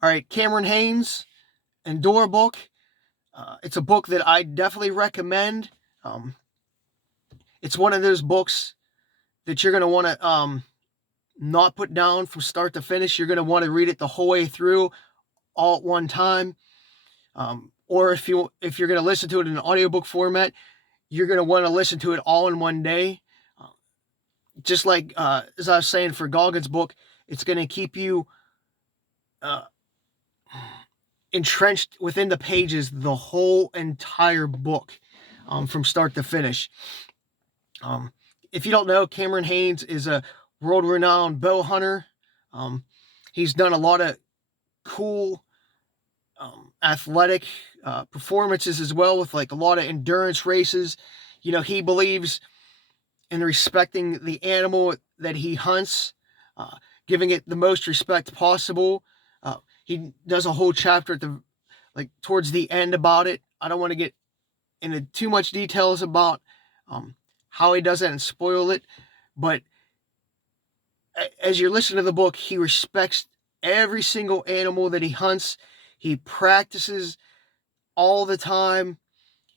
All right, Cameron Hanes, Endure book. It's a book that I definitely recommend. Um, it's one of those books that you're going to want to not put down from start to finish. You're going to want to read it the whole way through all at one time. Or if you're going to listen to it in an audiobook format, you're going to want to listen to it all in one day. Uh, just like as I was saying for Goggins' book, it's going to keep you uh, entrenched within the pages the whole entire book, from start to finish. Um, if you don't know, Cameron Hanes is a world-renowned bow hunter. Um, he's done a lot of cool athletic performances as well, with like a lot of endurance races. He believes in respecting the animal that he hunts, uh, giving it the most respect possible. He does a whole chapter at the towards the end about it. I don't want to get into too much details about um, how he does it and spoil it, but as you're listening to the book, he respects every single animal that he hunts. He practices all the time.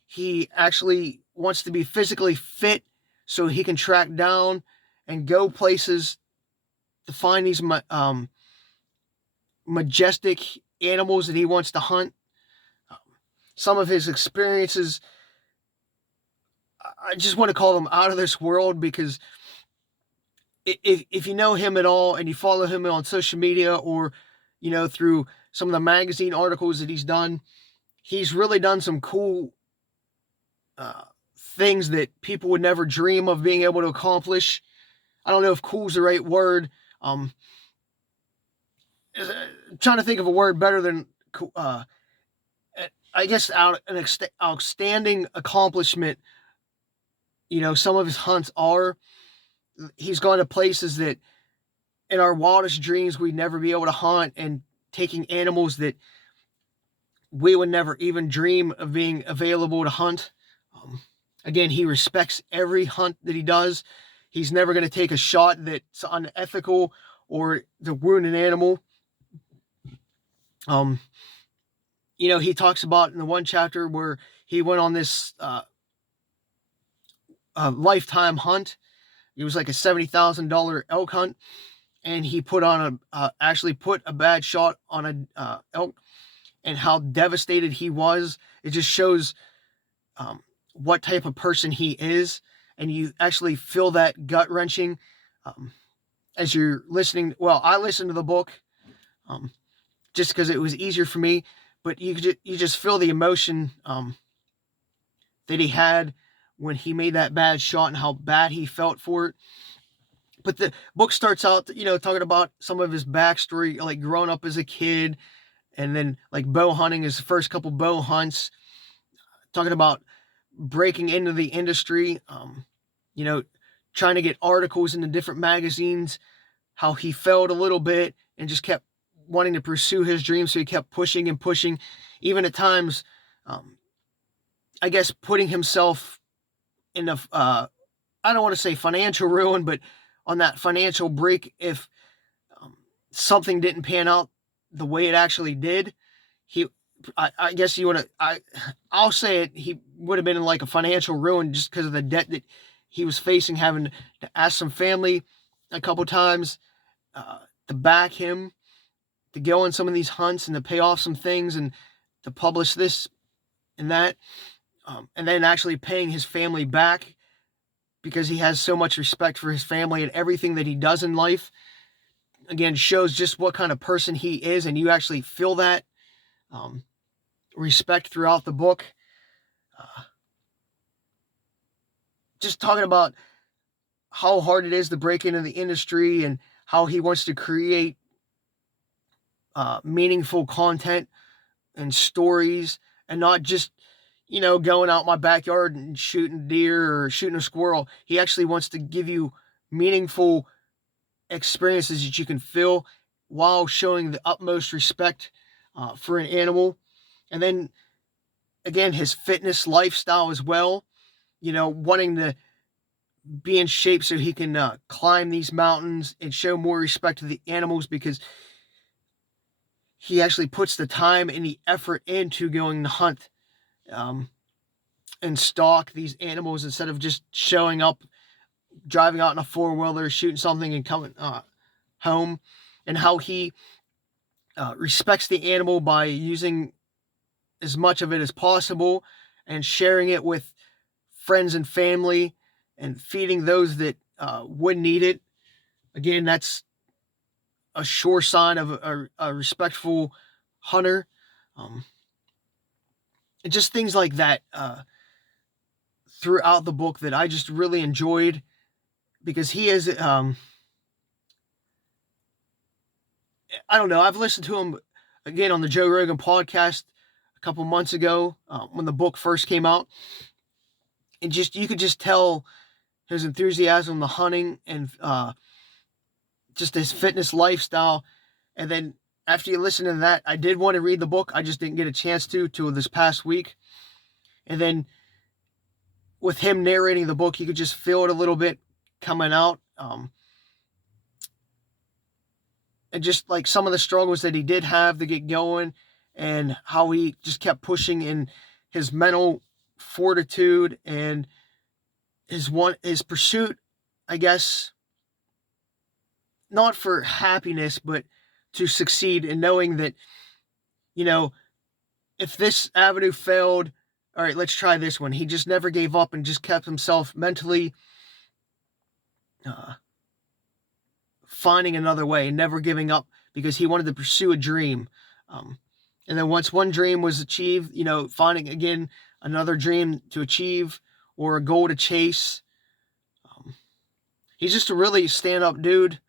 He actually wants to be physically fit so he can track down and go places to find these majestic animals that he wants to hunt. Some of his experiences, I just want to call them out of this world, because if you know him at all and you follow him on social media, or through some of the magazine articles that he's really done some cool uh, things that people would never dream of being able to accomplish. I don't know if "cool" is the right word. Um, trying to think of a word better than I guess an outstanding accomplishment. Some of his hunts are. He's gone to places that in our wildest dreams we'd never be able to hunt, and taking animals that we would never even dream of being available to hunt. Um, Again, he respects every hunt that he does. He's never going to take a shot that's unethical or to wound an animal. Um, he talks about in the one chapter where he went on this lifetime hunt. It was like a $70,000 elk hunt, and he actually put a bad shot on a elk, and how devastated he was. It just shows um, what type of person he is, and you actually feel that gut wrenching um, as you're listening. Well, I listened to the book um, just because it was easier for me, but you just feel the emotion that he had when he made that bad shot and how bad he felt for it. But the book starts out, talking about some of his backstory, like growing up as a kid, and then like bow hunting, his first couple bow hunts, talking about breaking into the industry, you know, trying to get articles in the different magazines, how he failed a little bit and just kept wanting to pursue his dreams. So he kept pushing and pushing, even at times, um, I guess, putting himself in I don't want to say financial ruin, but on that financial break if um, something didn't pan out the way it actually did. He, I guess you want to, I'll say it. He would have been in like a financial ruin just because of the debt that he was facing, having to ask some family a couple times uh, to back him to go on some of these hunts and to pay off some things and to publish this and that, and then actually paying his family back because he has so much respect for his family and everything that he does in life. Again, shows just what kind of person he is, and you actually feel that um, respect throughout the book. Uh, just talking about how hard it is to break into the industry and how he wants to create meaningful content and stories, and not just going out my backyard and shooting deer or shooting a squirrel. He actually wants to give you meaningful experiences that you can feel while showing the utmost respect for an animal. And then again, his fitness lifestyle as well, wanting to be in shape so he can climb these mountains and show more respect to the animals, because he actually puts the time and the effort into going to hunt and stalk these animals instead of just showing up, driving out in a four-wheeler, shooting something and coming home, and how he respects the animal by using as much of it as possible and sharing it with friends and family and feeding those that would need it. Again, that's a sure sign of a respectful hunter. And just things like that throughout the book that I just really enjoyed, because he is, I don't know, I've listened to him again on the Joe Rogan podcast a couple months ago when the book first came out. And just, you could just tell his enthusiasm, the hunting, and just his fitness lifestyle. And then after you listen to that, I did want to read the book. I just didn't get a chance to this past week. And then with him narrating the book, you could just feel it a little bit coming out. And just like some of the struggles that he did have to get going, and how he just kept pushing in his mental fortitude and his pursuit, I guess, not for happiness, but to succeed, and knowing that, you know, if this avenue failed, all right, let's try this one. He just never gave up and just kept himself mentally finding another way and never giving up, because he wanted to pursue a dream. And then once one dream was achieved, you know, finding again another dream to achieve or a goal to chase. He's just a really stand-up dude.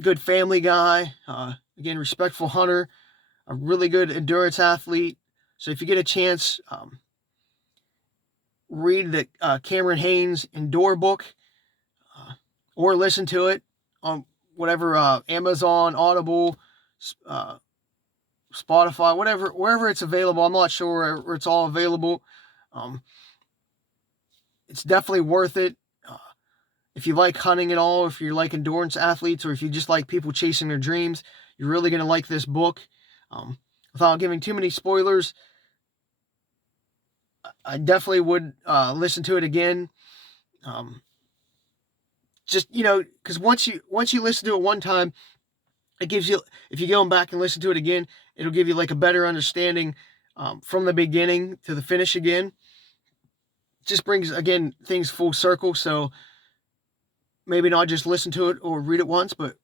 Good family guy. Again, respectful hunter. A really good endurance athlete. So if you get a chance, read the Cameron Hanes Endure book, or listen to it on whatever, Amazon, Audible, Spotify, whatever, wherever it's available. I'm not sure where it's all available. It's definitely worth it. If you like hunting at all, if you like endurance athletes, or if you just like people chasing their dreams, you're really going to like this book. Without giving too many spoilers, I definitely would listen to it again. Just, you know, because once you listen to it one time, it gives you, if you go back and listen to it again, it'll give you like a better understanding from the beginning to the finish again. Just brings, again, things full circle. So maybe not just listen to it or read it once, but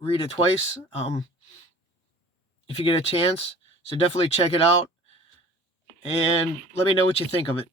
read it twice if you get a chance. So definitely check it out and let me know what you think of it.